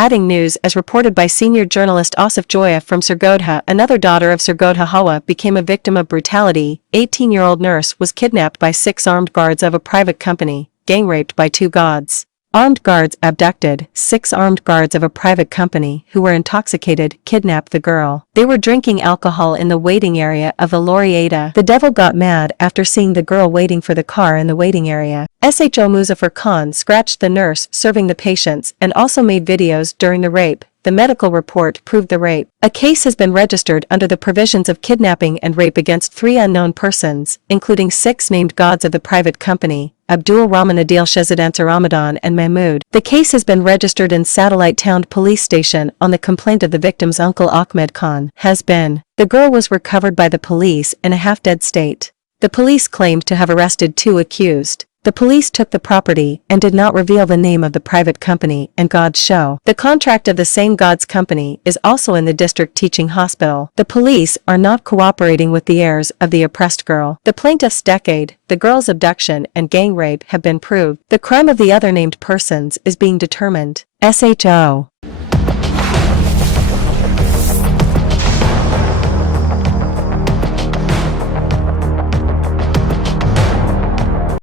adding news as reported by senior journalist Asif Joya from Srgodha. Another daughter of Srgodha Hawa became a victim of brutality. 18-year-old nurse was kidnapped by 6 armed guards of a private company, gang-raped by 2 gods. Armed guards abducted 6 armed guards of a private company who were intoxicated, kidnapped the girl. They were drinking alcohol in the waiting area of the Laureata. The devil got mad after seeing the girl waiting for the car in the waiting area. SHO Muzaffar Khan scratched the nurse serving the patients and also made videos during the rape. The medical report proved the rape. A case has been registered under the provisions of kidnapping and rape against 3 unknown persons, including 6 named gods of the private company, Abdul Rahman Adil Shahzadansar Ramadan and Mahmood. The case has been registered in Satellite Town Police Station on the complaint of the victim's uncle Ahmed Khan. The girl was recovered by the police in a half-dead state. The police claimed to have arrested 2 accused. The police took the property and did not reveal the name of the private company and God's show. The contract of the same God's company is also in the district teaching hospital. The police are not cooperating with the heirs of the oppressed girl. The plaintiff's decade, the girl's abduction and gang rape have been proved. The crime of the other named persons is being determined. SHO